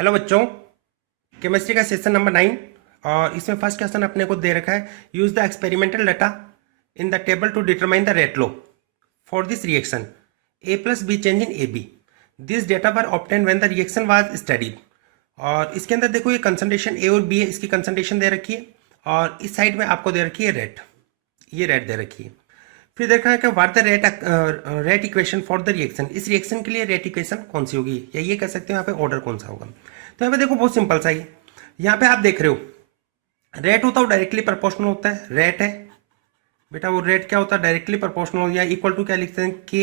Hello बच्चों, chemistry का session number 9 और इसमें फर्स्ट क्वेश्चन अपने को दे रखा है। Use the experimental data in the table to determine the rate law for this reaction A plus B change in A B. This data were obtain when the reaction was studied. और इसके अंदर देखो ये concentration ए और B है, इसकी concentration दे रखी है और इस साइड में आपको दे रखी है रेट, ये रेट दे रखी है। फिर देखा है कि what the rate equation for the reaction, इस रिएक्शन के लिए रेट इक्वेशन कौन सी होगी, या ये कह सकते हैं यहाँ पे ऑर्डर कौन सा होगा। तो यहाँ पे देखो बहुत सिंपल सा ही, यहाँ पे आप देख रहे हो रेट होता है वो डायरेक्टली प्रोपोर्शनल होता है। रेट है बेटा, वो रेट क्या होता है डायरेक्टली प्रोपोर्शनल, या इक्वल टू क्या लिखते हैं के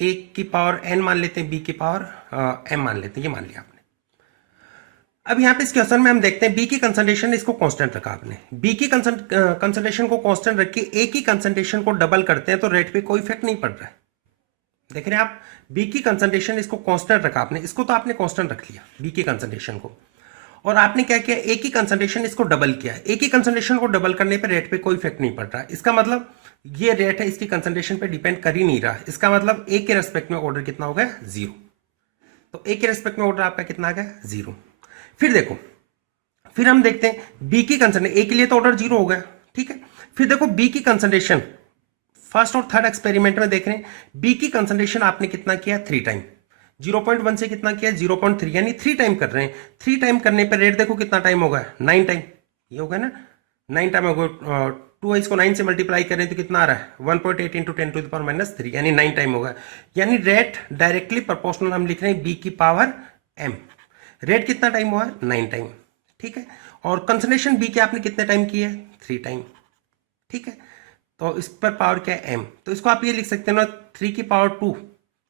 ए की पावर एन मान लेते हैं, बी की पावर एम मान लेते हैं, ये मान लिया आपने। अब यहाँ पे इस क्वेश्चन में हम देखते हैं बी की कंसंट्रेशन इसको कांस्टेंट रखा आपने, बी की कंसंट्रेशन को कांस्टेंट रख के ए की कंसंट्रेशन को डबल करते हैं तो रेट पे कोई इफेक्ट नहीं पड़ रहा है। देख रहे हैं आप, बी की कंसंट्रेशन इसको कांस्टेंट रखा आपने, इसको तो आपने कांस्टेंट रख लिया बी की कंसंट्रेशन को, और आपने क्या किया ए की कंसंट्रेशन इसको डबल किया। ए की कंसंट्रेशन को डबल करने पे रेट पे कोई इफेक्ट नहीं पड़ रहा। इसका मतलब ये रेट है इसकी कंसंट्रेशन पे डिपेंड कर ही नहीं रहा। इसका मतलब ए के रेस्पेक्ट में ऑर्डर कितना हो गया, जीरो। तो ए के रेस्पेक्ट में ऑर्डर आपका कितना आ गया, जीरो। फिर देखो, फिर हम देखते हैं बी की कंसंट्रेशन, ए के लिए तो ऑर्डर जीरो हो गया, ठीक है। फिर देखो बी की कंसंट्रेशन फर्स्ट और थर्ड एक्सपेरिमेंट में देख रहे हैं, बी की कंसंट्रेशन आपने कितना किया, 3 टाइम। 0.1 से कितना किया, 0.3, यानी 3 टाइम कर रहे हैं। 3 टाइम करने पर रेट देखो कितना टाइम होगा, 9 टाइम। ये होगा ना 9 टाइम होगा, 2 इसको 9 से मल्टीप्लाई करें तो कितना आ रहा है, 1.8 इंटू 10⁻⁻3, यानी 9 टाइम होगा। यानी रेट डायरेक्टली प्रोपोर्शनल हम लिख रहे हैं बी की पावर एम। रेट कितना टाइम हुआ, 9 टाइम, ठीक है। और कंसंट्रेशन बी के आपने कितने टाइम की है, 3 टाइम, ठीक है। तो इस पर पावर क्या है, एम। तो इसको आप ये लिख सकते हैं ना, 3 की पावर 2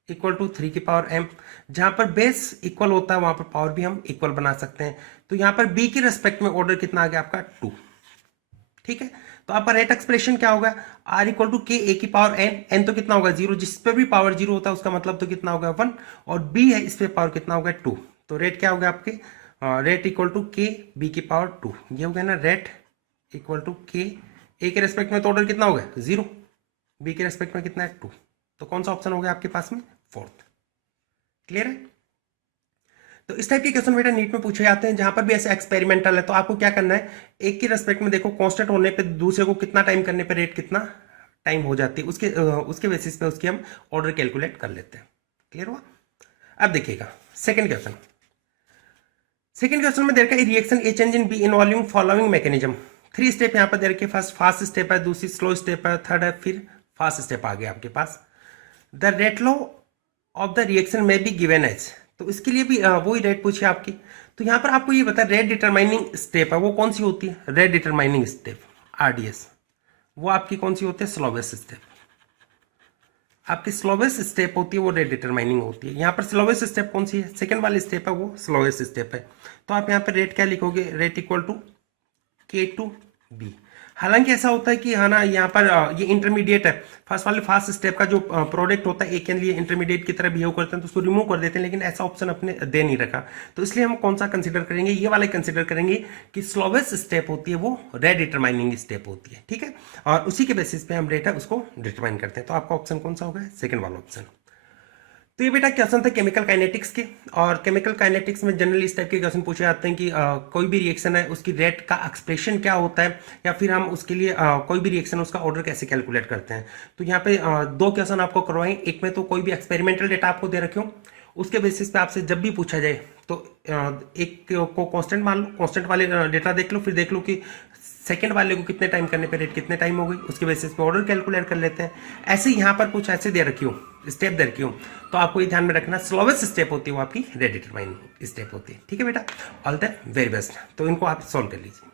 इक्वल टू 3 की पावर एम। जहां पर बेस इक्वल होता है वहां पर पावर भी हम इक्वल बना सकते हैं। तो यहां पर बी के रेस्पेक्ट में ऑर्डर कितना आ गया आपका, 2, ठीक है। तो आपका रेट एक्सप्रेशन क्या होगा, आर इक्वल टू के ए की पावर एन। एन तो कितना होगा, 0, जिस पे भी पावर 0 होता है उसका मतलब तो कितना होगा, 1। और बी है, इस पे पावर कितना होगा, 2। तो रेट क्या होगा आपके, रेट इक्वल टू के बी की पावर 2। ये हो गया ना, रेट इक्वल टू के ए के रेस्पेक्ट में तो ऑर्डर कितना होगा, 0, बी के रेस्पेक्ट में कितना है, 2। तो कौन सा ऑप्शन हो गया आपके पास में, 4th। क्लियर है। तो इस टाइप के क्वेश्चन बेटा नीट में पूछे जाते हैं, जहां पर भी ऐसे एक्सपेरिमेंटल है तो आपको क्या करना है, एक के रेस्पेक्ट में देखो कांस्टेंट होने पे दूसरे को कितना टाइम करने पे रेट कितना टाइम हो जाती है, उसके बेसिस पे उसकी हम ऑर्डर कैलकुलेट कर लेते हैं। क्लियर हुआ। अब देखिएगा सेकंड क्वेश्चन। सेकंड क्वेश्चन में दे रखा है reaction A change in B involving following mechanism. 3 step यहाँ पर दे रखे, फर्स्ट फास्ट स्टेप है, दूसरी स्लो स्टेप है, थर्ड है फिर फास्ट स्टेप आ गया आपके पास। The rate law of the reaction में बी गिवन एज, तो इसके लिए भी वही रेट पूछी आपकी। तो यहाँ पर आपको ये बता, रेट डिटरमाइनिंग स्टेप है वो कौन सी होती है, रेट डिटरमाइनिंग स्टेप आरडीएस, वो आपकी कौन सी होती है, स्लोवेस्ट स्टेप। आपकी स्लोवेस्ट स्टेप होती है वो रेट डिटरमाइनिंग होती है। यहाँ पर स्लोवेस्ट स्टेप कौन सी है, सेकंड वाली स्टेप है, वो स्लोवेस्ट स्टेप है। तो आप यहाँ पर रेट क्या लिखोगे, रेट इक्वल टू के टू बी। हालांकि ऐसा होता है कि है ना, यहाँ पर ये इंटरमीडिएट है, फर्स्ट वाले फास्ट स्टेप का जो प्रोडक्ट होता है एक के लिए इंटरमीडिएट की तरह बिहेव करते हैं तो उसको रिमूव कर देते हैं, लेकिन ऐसा ऑप्शन अपने दे नहीं रखा। तो इसलिए हम कौन सा कंसीडर करेंगे, ये वाला कंसीडर करेंगे कि स्लोवेस्ट स्टेप होती है वो रेट डिटरमाइनिंग स्टेप होती है, ठीक है। और उसी के बेसिस पे हम रेट है उसको डिटरमाइन करते हैं। तो आपका ऑप्शन कौन सा होगा, सेकंड वाला ऑप्शन। तो ये बेटा क्वेश्चन था केमिकल काइनेटिक्स के, और केमिकल काइनेटिक्स में जनरली इस टाइप के क्वेश्चन पूछे जाते हैं कि कोई भी रिएक्शन है उसकी रेट का एक्सप्रेशन क्या होता है, या फिर हम उसके लिए कोई भी रिएक्शन उसका ऑर्डर कैसे कैलकुलेट करते हैं। तो यहाँ पे 2 क्वेश्चन आपको करवाएं, एक में तो कोई भी एक्सपेरिमेंटल डेटा आपको दे रखे हो, उसके बेसिस पे आपसे जब भी पूछा जाए तो एक को कांस्टेंट मान लो, कांस्टेंट वाले डेटा देख लो, फिर देख लो कि सेकंड वाले को कितने टाइम करने पे रेट कितने टाइम हो गई, उसके बेसिस पे ऑर्डर कैलकुलेट कर लेते हैं। ऐसे ही यहाँ पर कुछ ऐसे दे रखी हो, स्टेप दे रखी हो, तो आपको ये ध्यान में रखना, स्लोवेस्ट स्टेप होती है वो आपकी रेट डिटरमाइनिंग स्टेप होती है, ठीक है बेटा। All the very best. तो इनको आप सॉल्व कर लीजिए।